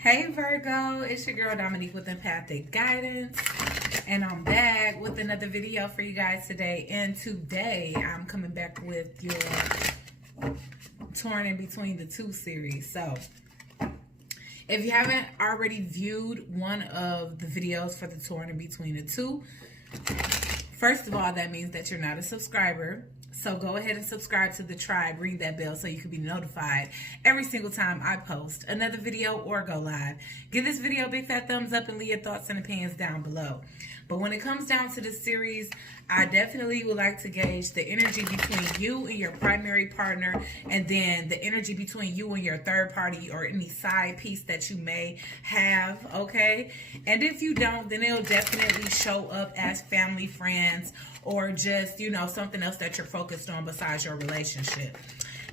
Hey Virgo, it's your girl Dominique with Empathic Guidance, and I'm back with another video for you guys today. And today I'm coming back with your Torn in Between the Two series. So if you haven't already viewed one of the videos for the Torn in Between the Two, first of all, that means that you're not a subscriber. So go ahead and subscribe to the tribe, ring that bell so you can be notified every single time I post another video or go live. Give this video a big fat thumbs up and leave your thoughts and opinions down below. But when it comes down to the series, I definitely would like to gauge the energy between you and your primary partner, and then the energy between you and your third party or any side piece that you may have, okay? And if you don't, then it'll definitely show up as family, friends, or just, you know, something else that you're focused on besides your relationship.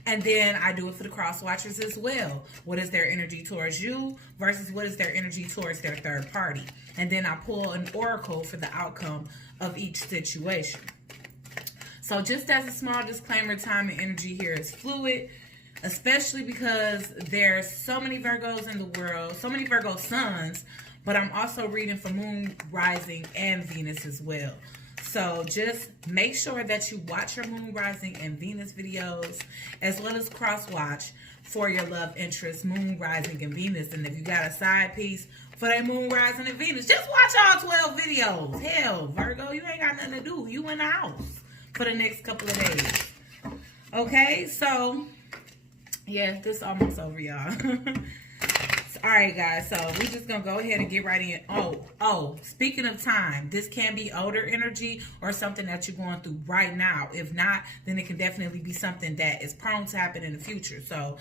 And then I do it for the cross watchers as well. What is their energy towards you versus what is their energy towards their third party? And then I pull an oracle for the outcome of each situation. So just as a small disclaimer, time and energy here is fluid, especially because there's so many Virgos in the world, so many Virgo suns, but I'm also reading for moon, rising, and Venus as well. So just make sure that you watch your moon, rising, and Venus videos, as well as cross watch for your love interest, moon, rising, and Venus. And if you got a side piece for that moon, rising, and Venus, just watch all 12 videos. Hell, Virgo, you ain't got nothing to do. You in the house for the next couple of days. Okay, so yeah, this is almost over, y'all. All right, guys, so we're just going to go ahead and get right in. Oh, speaking of time, this can be older energy or something that you're going through right now. If not, then it can definitely be something that is prone to happen in the future. So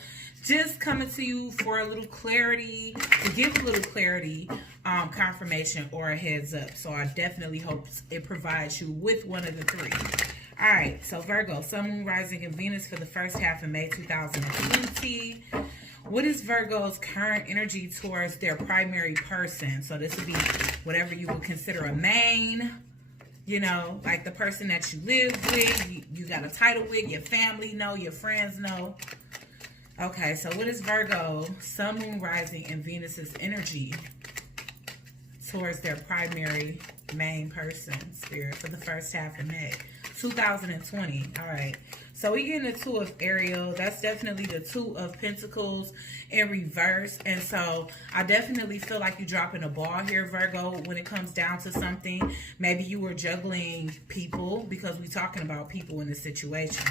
just coming to you for a little clarity, to give a little clarity, confirmation, or a heads up. So I definitely hope it provides you with one of the three. All right, so Virgo, Sun, Moon, Rising, and Venus for the first half of May 2020. What is Virgo's current energy towards their primary person? So this would be whatever you would consider a main, you know, like the person that you live with, you got a title with, your family know, your friends know. Okay, so what is Virgo, Sun, Moon, Rising, and Venus's energy towards their primary main person, spirit, for the first half of May 2020? All right, so we get the Two of Ariel. That's definitely the Two of Pentacles in reverse. And so I definitely feel like you're dropping a ball here, Virgo, when it comes down to something. Maybe you were juggling people, because we're talking about people in this situation,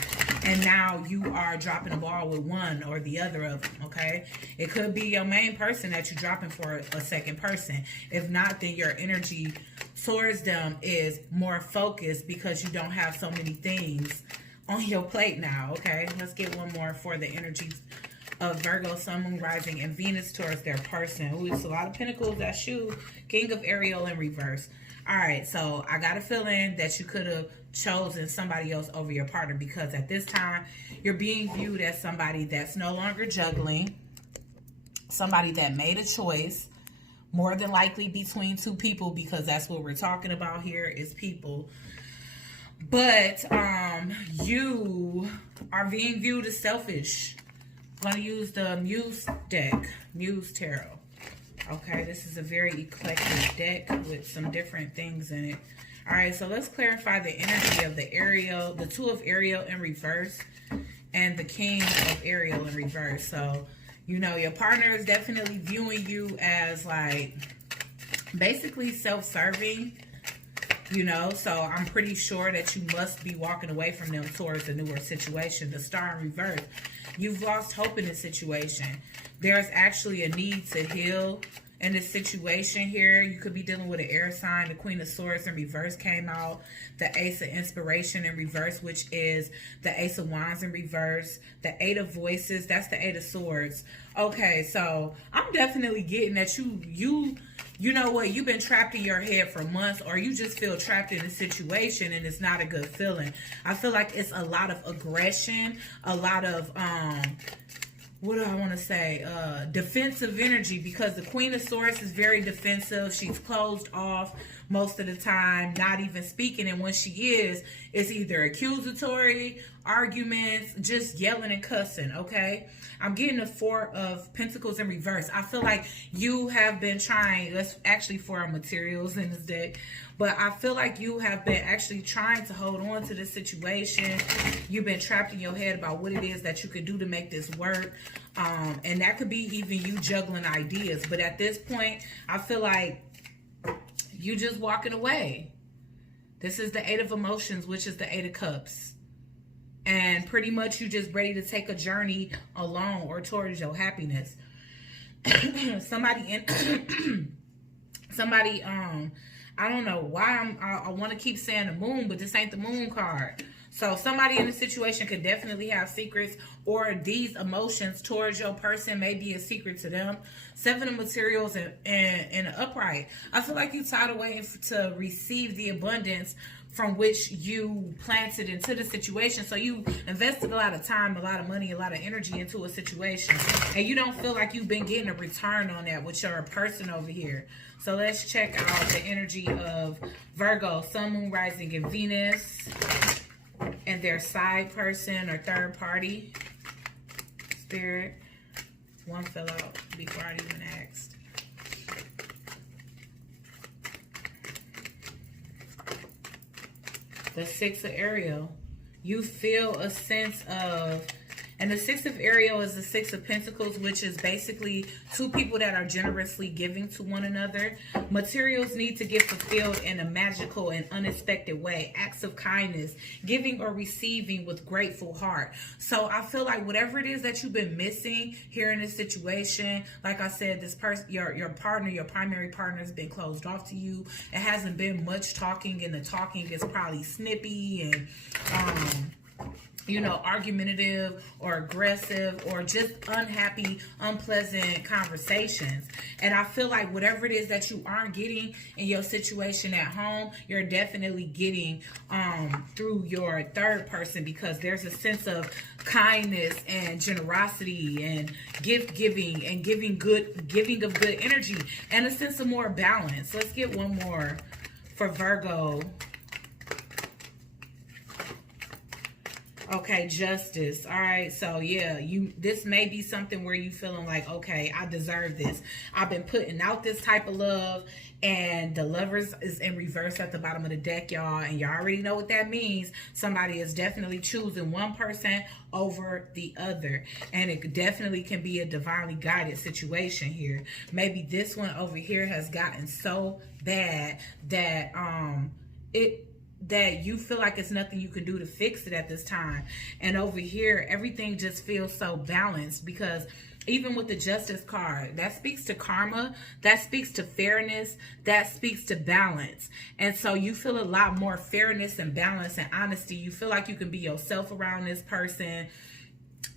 and now you are dropping a ball with one or the other of them, okay? It could be your main person that you're dropping for a second person. If not, then your energy towards them is more focused because you don't have so many things on your plate now, okay? Let's get one more for the energies of Virgo, Sun, Moon, Rising, and Venus towards their person. Ooh, it's a lot of Pentacles. That's you. King of Ariel in reverse. All right, so I got a feeling that you could have chosen somebody else over your partner, because at this time, you're being viewed as somebody that's no longer juggling, somebody that made a choice, more than likely between two people, because that's what we're talking about here is people. But you are being viewed as selfish. I'm going to use the Muse deck, Muse Tarot. Okay, this is a very eclectic deck with some different things in it. All right, so let's clarify the energy of the Ariel, the Two of Ariel in reverse, and the King of Ariel in reverse. So, you know, your partner is definitely viewing you as, like, basically self-serving. You know, so I'm pretty sure that you must be walking away from them towards a newer situation. The Star in reverse. You've lost hope in this situation. There's actually a need to heal in this situation here. You could be dealing with an air sign. The Queen of Swords in reverse came out. The Ace of Inspiration in reverse, which is the Ace of Wands in reverse. The Eight of Voices, that's the Eight of Swords. Okay, so I'm definitely getting that you know what, you've been trapped in your head for months, or you just feel trapped in a situation and it's not a good feeling. I feel like it's a lot of aggression, a lot of what do I want to say? Defensive energy, because the Queen of Swords is very defensive. She's closed off most of the time, not even speaking. And when she is, it's either accusatory, arguments, just yelling and cussing, okay? I'm getting the Four of Pentacles in reverse. I feel like you have been trying, that's actually for materials in this deck, but I feel like you have been actually trying to hold on to this situation. You've been trapped in your head about what it is that you could do to make this work. And that could be even you juggling ideas. But at this point, I feel like you just walking away. This is the Eight of Emotions, which is the Eight of Cups. And pretty much you just ready to take a journey alone or towards your happiness. somebody, I don't know why I want to keep saying the moon, but this ain't the moon card. So somebody in the situation could definitely have secrets, or these emotions towards your person may be a secret to them. Seven of Materials and an upright. I feel like you tied away to receive the abundance from which you planted into the situation. So you invested a lot of time, a lot of money, a lot of energy into a situation, and you don't feel like you've been getting a return on that with your person over here. So let's check out the energy of Virgo, Sun, Moon, Rising, and Venus, and their side person or third party. Spirit. One fell out before I even asked. The Six of Ariel. You feel a sense of, and the Six of Ariel is the Six of Pentacles, which is basically two people that are generously giving to one another. Materials need to get fulfilled in a magical and unexpected way. Acts of kindness, giving or receiving with grateful heart. So I feel like whatever it is that you've been missing here in this situation, like I said, this person, your partner, your primary partner has been closed off to you. It hasn't been much talking, and the talking is probably snippy and you know, argumentative or aggressive or just unhappy, unpleasant conversations. And I feel like whatever it is that you aren't getting in your situation at home, you're definitely getting through your third person, because there's a sense of kindness and generosity and gift giving and giving of good energy and a sense of more balance. Let's get one more for Virgo. Okay, Justice. All right, so yeah, this may be something where you feeling like, okay, I deserve this. I've been putting out this type of love, and the Lovers is in reverse at the bottom of the deck, y'all, and y'all already know what that means. Somebody is definitely choosing one person over the other, and it definitely can be a divinely guided situation here. Maybe this one over here has gotten so bad that that you feel like it's nothing you can do to fix it at this time. And over here, everything just feels so balanced, because even with the Justice card, that speaks to karma, that speaks to fairness, that speaks to balance. And so you feel a lot more fairness and balance and honesty. You feel like you can be yourself around this person.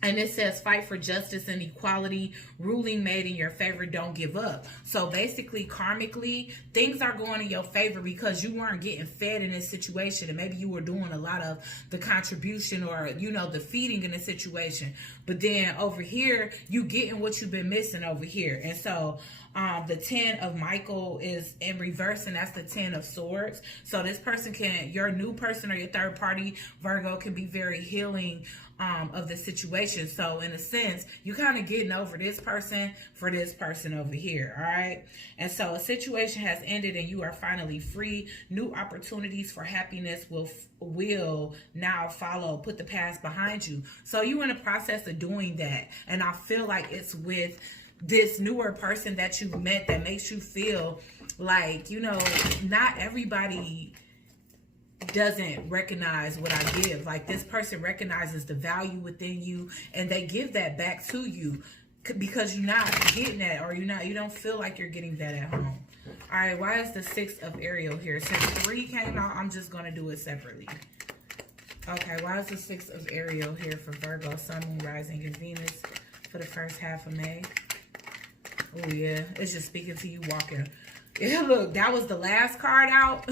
And it says, fight for justice and equality, ruling made in your favor, don't give up. So basically, karmically, things are going in your favor because you weren't getting fed in this situation. And maybe you were doing a lot of the contribution or, you know, the feeding in the situation. But then over here, you getting what you've been missing over here. And so the 10 of Michael is in reverse, and that's the 10 of Swords. So this person can, your new person or your third party, Virgo, can be very healing of the situation. So in a sense, you kind of getting over this person for this person over here. All right. And so a situation has ended and you are finally free. New opportunities for happiness will now follow. Put the past behind you. So you're in the process of doing that. And I feel like it's with this newer person that you've met that makes you feel like, you know, not everybody doesn't recognize what I give. Like, this person recognizes the value within you and they give that back to you because you're not getting that, or you don't feel like you're getting that at home. All right, why is the 6 of Ariel here? Since 3 came out, I'm just going to do it separately. Okay, why is the 6 of Ariel here for Virgo, Sun, Moon, Rising, and Venus for the first half of May? Oh, yeah, it's just speaking to you walking. Yeah, look, that was the last card out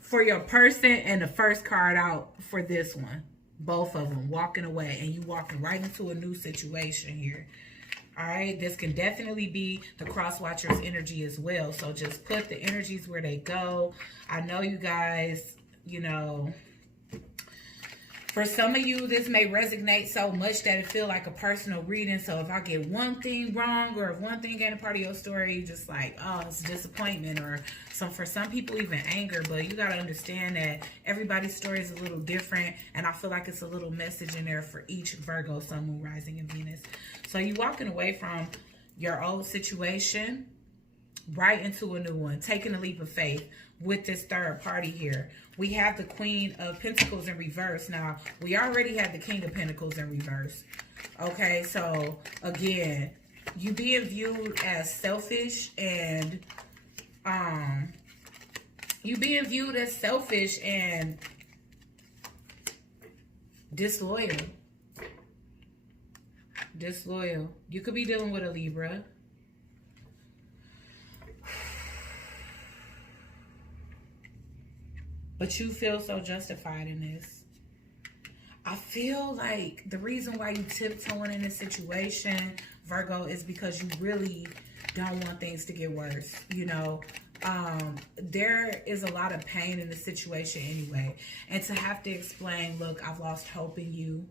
for your person and the first card out for this one. Both of them walking away, and you walking right into a new situation here. All right, this can definitely be the cross watcher's energy as well. So just put the energies where they go. I know you guys, you know, For some of you, this may resonate so much that it feel like a personal reading. So if I get one thing wrong, or if one thing ain't a part of your story, you just like, oh, it's disappointment, or for some people even anger. But you got to understand that everybody's story is a little different, and I feel like it's a little message in there for each Virgo, Sun, Moon, Rising, and Venus. So you walking away from your old situation right into a new one, taking a leap of faith with this third party here. We have the Queen of Pentacles in reverse. Now, we already had the King of Pentacles in reverse. Okay, so again, you being viewed as selfish and disloyal. Disloyal. You could be dealing with a Libra. But you feel so justified in this. I feel like the reason why you tiptoeing in this situation, Virgo, is because you really don't want things to get worse. You know, there is a lot of pain in the situation anyway. And to have to explain, look, I've lost hope in you.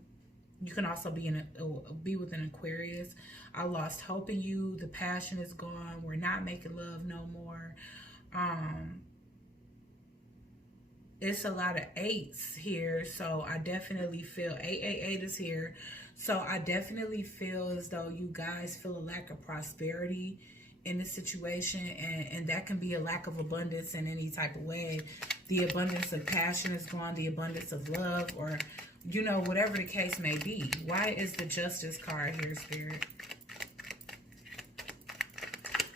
You can also be with an Aquarius. I lost hope in you. The passion is gone. We're not making love no more. It's a lot of 8s here, so I definitely feel 888 is here. So I definitely feel as though you guys feel a lack of prosperity in this situation, and that can be a lack of abundance in any type of way. The abundance of passion is gone, the abundance of love, or you know, whatever the case may be. Why is the Justice card here, Spirit?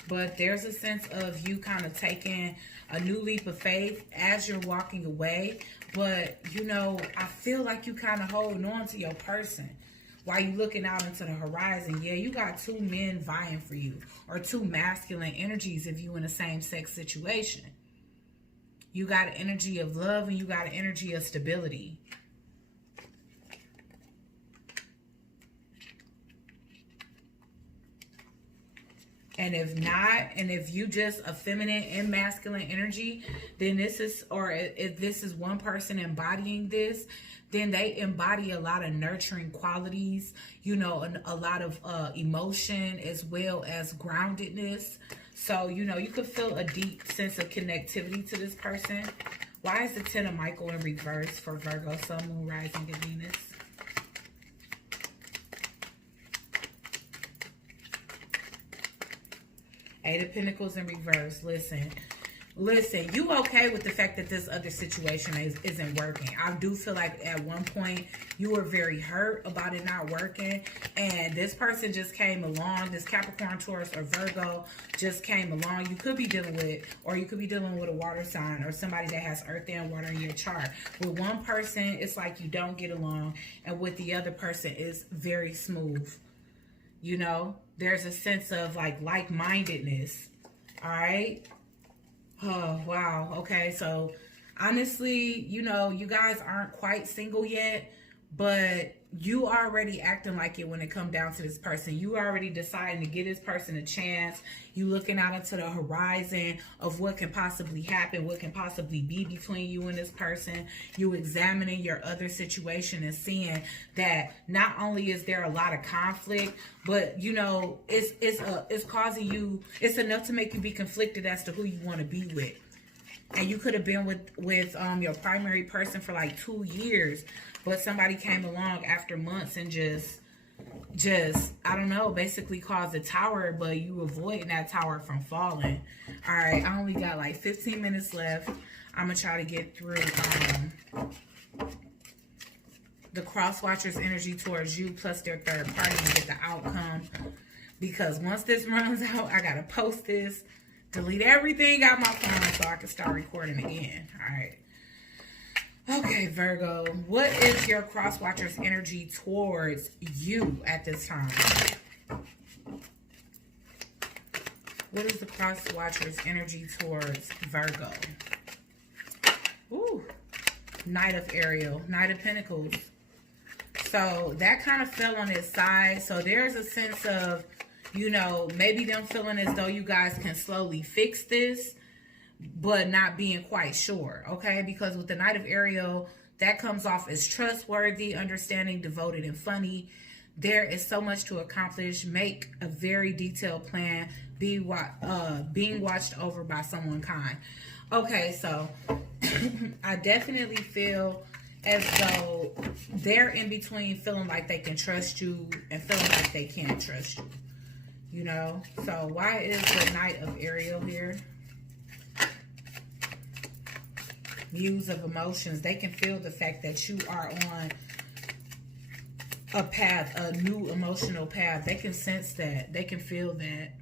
But there's a sense of you kind of taking a new leap of faith as you're walking away. But, you know, I feel like you kind of holding on to your person while you looking out into the horizon. Yeah, you got 2 men vying for you, or 2 masculine energies if you in a same-sex situation. You got an energy of love, and you got an energy of stability. And if not, and if you just a feminine and masculine energy, then this is, or if this is one person embodying this, then they embody a lot of nurturing qualities, you know, a lot of emotion as well as groundedness. So, you know, you could feel a deep sense of connectivity to this person. Why is the 10 of Michael in reverse for Virgo, Sun, Moon, Rising, and Venus? Eight of Pentacles in reverse. Listen, you okay with the fact that this other situation isn't working. I do feel like at one point you were very hurt about it not working, and this person just came along. This Capricorn, Taurus, or Virgo just came along. You could be dealing with, or you could be dealing with a water sign or somebody that has earth and water in your chart. With one person, it's like you don't get along, and with the other person, it's very smooth. You know, there's a sense of like-mindedness. All right. Oh, wow. Okay. So honestly, you know, you guys aren't quite single yet, but you already acting like it when it comes down to this person. You already deciding to give this person a chance. You looking out into the horizon of what can possibly happen, what can possibly be between you and this person. You examining your other situation and seeing that not only is there a lot of conflict, but you know, it's causing you, it's enough to make you be conflicted as to who you want to be with. And you could have been with your primary person for like 2 years, but somebody came along after months and just I don't know, basically caused a tower, but you avoiding that tower from falling. All right, I only got like 15 minutes left. I'm gonna try to get through the cross watchers energy towards you plus their third party and get the outcome, because once this runs out, I gotta post this, delete everything out my phone so I can start recording again. All right. Okay, Virgo, what is your cross watchers energy towards you at this time? What is the cross watchers energy towards Virgo? Ooh, Knight of Ariel, Knight of Pentacles. So that kind of fell on his side. So there's a sense of, you know, maybe them feeling as though you guys can slowly fix this, but not being quite sure, okay? Because with the Knight of Ariel, That comes off as trustworthy, understanding, devoted, and funny. There is so much to accomplish. Make a very detailed plan. Being watched over by someone kind. Okay, so I definitely feel as though they're in between feeling like they can trust you and feeling like they can't trust you. You know? So why is the Knight of Ariel here? Muse of Emotions. They can feel the fact that you are on a path, a new emotional path. They can sense that. They can feel that.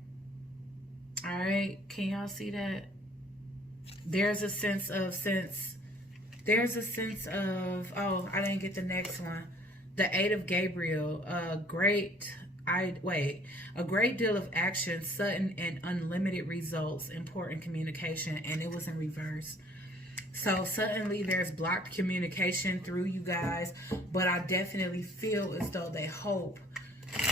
All right, can y'all see that? There's a sense of, oh, I didn't get the next one. The Eight of Gabriel, a great deal of action, sudden and unlimited results, important communication, and it was in reverse. So suddenly there's blocked communication through you guys, but I definitely feel as though they hope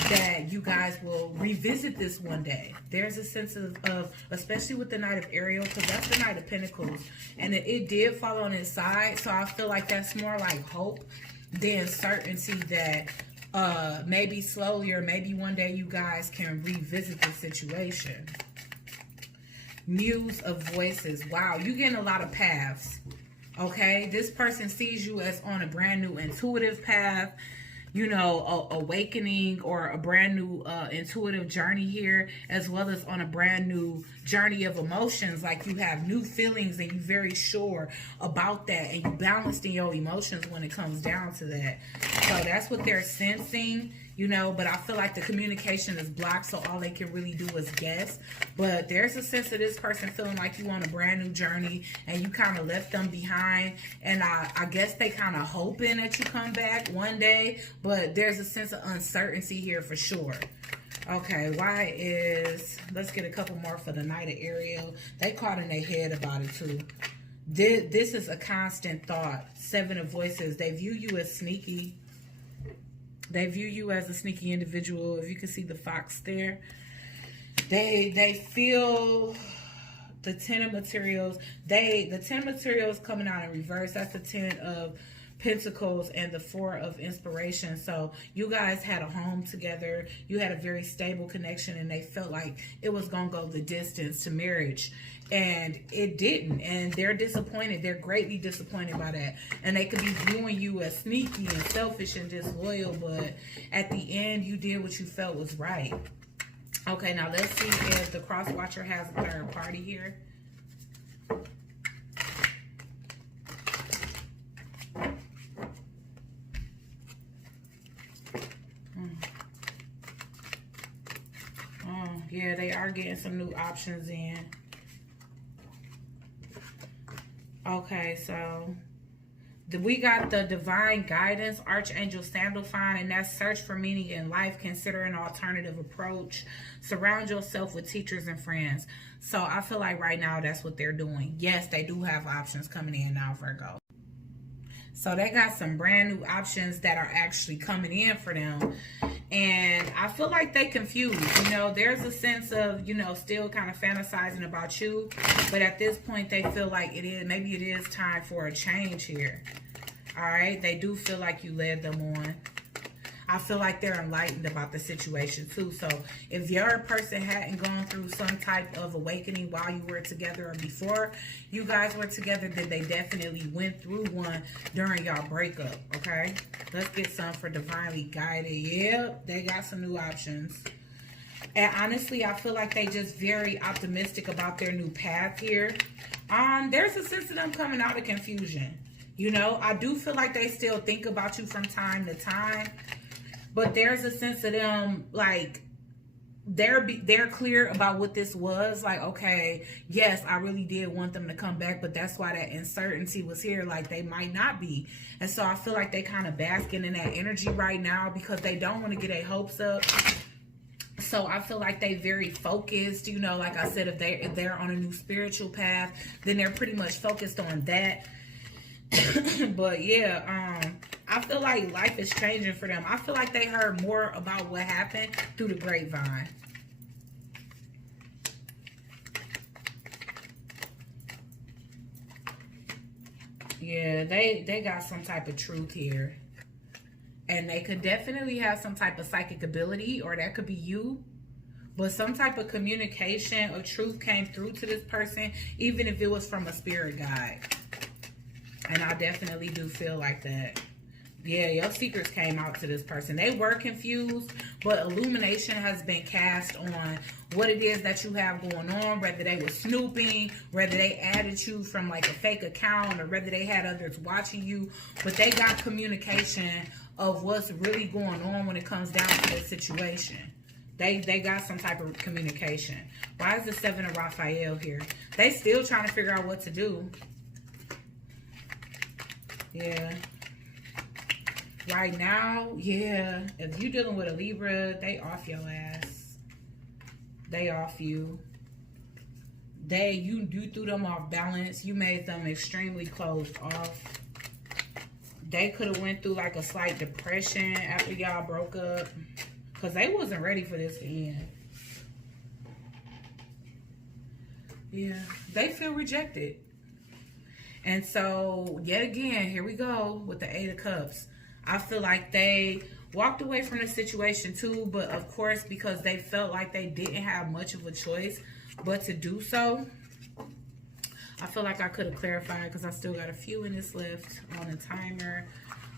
that you guys will revisit this one day. There's a sense of especially with the Knight of Ariel, because that's the Knight of Pentacles, and it did fall on his side, so I feel like that's more like hope than certainty that maybe slowly or maybe one day you guys can revisit the situation. Muse of Voices. Wow, you're getting a lot of paths. Okay, this person sees you as on a brand new intuitive path, you know, awakening or a brand new intuitive journey here, as well as on a brand new journey of emotions. Like you have new feelings and you're very sure about that, and you balanced in your emotions when it comes down to that. So that's what they're sensing, you know, but I feel like the communication is blocked, so all they can really do is guess. But there's a sense of this person feeling like you on a brand new journey and you kind of left them behind, and I guess they kind of hoping that you come back one day, but there's a sense of uncertainty here for sure. Okay, let's get a couple more for the Knight of Ariel. They caught in their head about it too. This is a constant thought. Seven of Voices. They view you as sneaky. They view you as a sneaky individual. If you can see the fox there. They feel the Ten of Materials. The Ten of Materials coming out in reverse. That's the Ten of Pentacles and the Four of Inspiration. So you guys had a home together. You had a very stable connection, and they felt like it was going to go the distance to marriage. And it didn't. And they're disappointed. They're greatly disappointed by that. And they could be viewing you as sneaky and selfish and disloyal, but at the end, you did what you felt was right. Okay, now let's see if the cross watcher has a third party here. Yeah, they are getting some new options in. Okay, so we got the Divine Guidance, Archangel Sandalphon, and that's search for meaning in life. Consider an alternative approach. Surround yourself with teachers and friends. So I feel like right now that's what they're doing. Yes, they do have options coming in now, Virgo. So they got some brand new options that are actually coming in for them. And I feel like they confused. You know, there's a sense of, you know, still kind of fantasizing about you. But at this point, they feel like maybe it is time for a change here. All right. They do feel like you led them on. I feel like they're enlightened about the situation too. So if your person hadn't gone through some type of awakening while you were together or before you guys were together, then they definitely went through one during y'all breakup. Okay, let's get some for Divinely Guided. Yep, they got some new options. And honestly, I feel like they just very optimistic about their new path here. There's a sense of them coming out of confusion. You know, I do feel like they still think about you from time to time. But there's a sense of them, like, they're clear about what this was. Like, okay, yes, I really did want them to come back, but that's why that uncertainty was here. Like, they might not be. And so I feel like they kind of basking in that energy right now because they don't want to get their hopes up. So I feel like they very focused, you know, like I said, if they're on a new spiritual path, then they're pretty much focused on that. But yeah, I feel like life is changing for them. I feel like they heard more about what happened through the grapevine. Yeah, they got some type of truth here. And they could definitely have some type of psychic ability, or that could be you. But some type of communication or truth came through to this person, even if it was from a spirit guide. And I definitely do feel like that. Yeah, your secrets came out to this person. They were confused, but illumination has been cast on what it is that you have going on, whether they were snooping, whether they added you from like a fake account, or whether they had others watching you. But they got communication of what's really going on when it comes down to this situation. They got some type of communication. Why is the 7 of Raphael here? They still trying to figure out what to do. Yeah. Right now, yeah. If you're dealing with a Libra, they off your ass. They off you. You threw them off balance. You made them extremely closed off. They could have went through like a slight depression after y'all broke up. Because they wasn't ready for this to end. Yeah. They feel rejected. And so, yet again, here we go with the 8 of Cups. I feel like they walked away from the situation too. But of course, because they felt like they didn't have much of a choice but to do so. I feel like I could have clarified because I still got a few minutes left on the timer.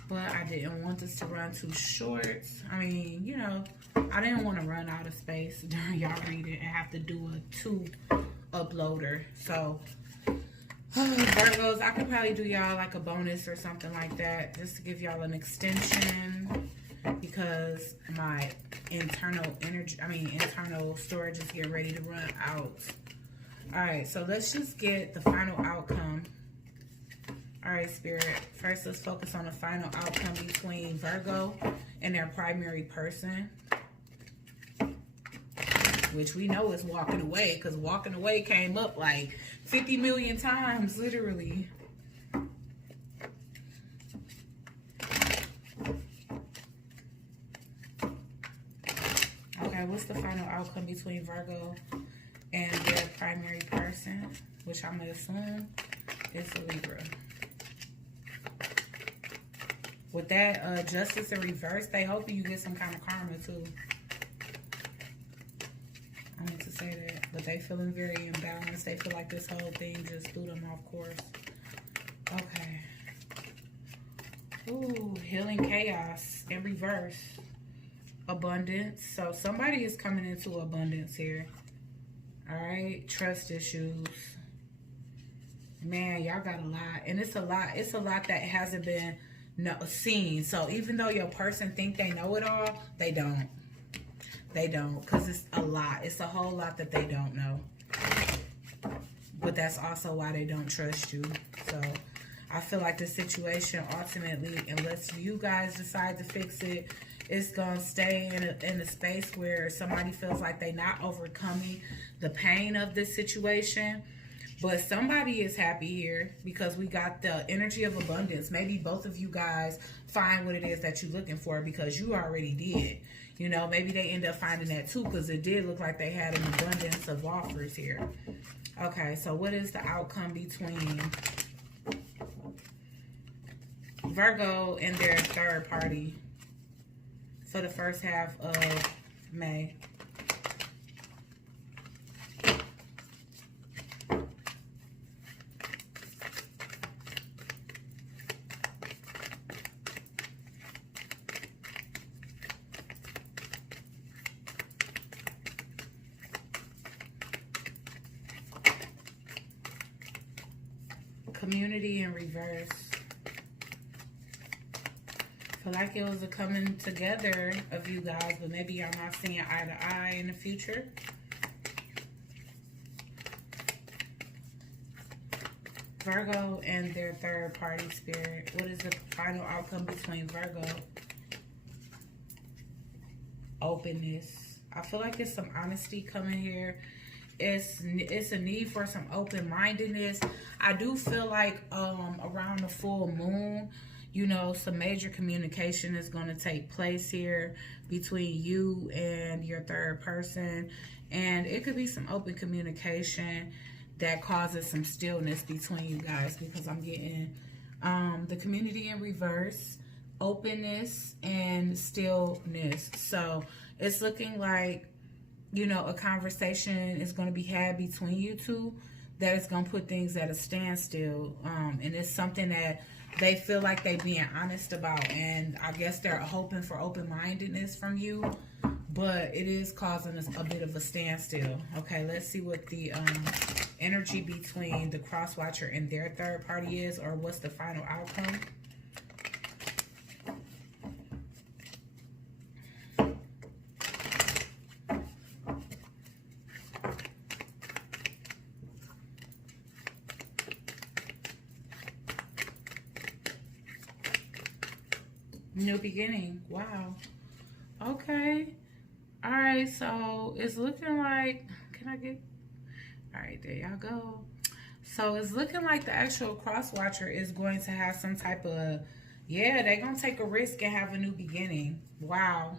But I didn't want this to run too short. I mean, you know, I didn't want to run out of space during y'all reading and have to do a 2 uploader. So, Virgos, I could probably do y'all like a bonus or something like that. Just to give y'all an extension. Because my internal storage is getting ready to run out. Alright, so let's just get the final outcome. Alright, Spirit. First, let's focus on the final outcome between Virgo and their primary person. Which we know is walking away, because walking away came up like 50 million times, literally. Okay, what's the final outcome between Virgo and their primary person? Which I'm going to assume is a Libra. With that justice in reverse, they hoping you get some kind of karma too. I meant to say that. But they feeling very imbalanced. They feel like this whole thing just threw them off course. Okay. Ooh, healing chaos in reverse. Abundance. So somebody is coming into abundance here. Alright. Trust issues. Man, y'all got a lot. And it's a lot. It's a lot that hasn't been seen. So even though your person think they know it all, they don't. They don't. Because it's a lot. It's a whole lot that they don't know. But that's also why they don't trust you. So I feel like the situation ultimately, unless you guys decide to fix it, it's going to stay in a space where somebody feels like they're not overcoming the pain of this situation. But somebody is happy here because we got the energy of abundance. Maybe both of you guys find what it is that you're looking for because you already did. You know, maybe they end up finding that too because it did look like they had an abundance of offers here. Okay, so what is the outcome between Virgo and their third party for the first half of May? Community in reverse. Feel like it was a coming together of you guys, but maybe y'all not seeing eye to eye in the future. Virgo and their third party spirit. What is the final outcome between Virgo? Openness. I feel like there's some honesty coming here. It's a need for some open-mindedness. I do feel like around the full moon, you know, some major communication is going to take place here between you and your third person. And it could be some open communication that causes some stillness between you guys, because I'm getting The community in reverse, openness and stillness. So it's looking like, you know, a conversation is going to be had between you two that is going to put things at a standstill. And it's something that they feel like they being honest about. And I guess they're hoping for open-mindedness from you, but it is causing us a bit of a standstill. Okay, let's see what the energy between the cross watcher and their third party is, or what's the final outcome. New beginning. Wow. Okay. All right, so it's looking like, can I get, all right, there y'all go. So it's looking like the actual cross watcher is going to have some type of, yeah, they're going to take a risk and have a new beginning. Wow.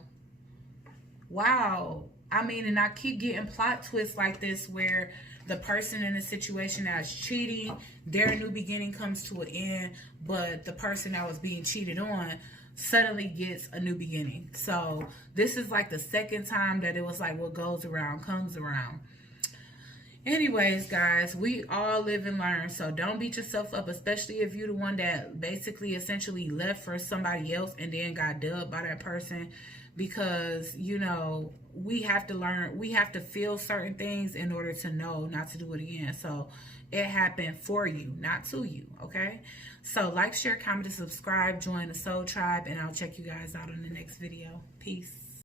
Wow. I mean, and I keep getting plot twists like this where the person in the situation that's cheating, their new beginning comes to an end, but the person that was being cheated on suddenly gets a new beginning. So this is like the second time that it was like what goes around comes around. Anyways, guys, we all live and learn, so don't beat yourself up, especially if you're the one that basically essentially left for somebody else and then got dubbed by that person, because, you know, we have to learn, we have to feel certain things in order to know not to do it again. So it happened for you, not to you, okay? So like, share, comment, and subscribe, join the Soul Tribe, and I'll check you guys out in the next video. Peace.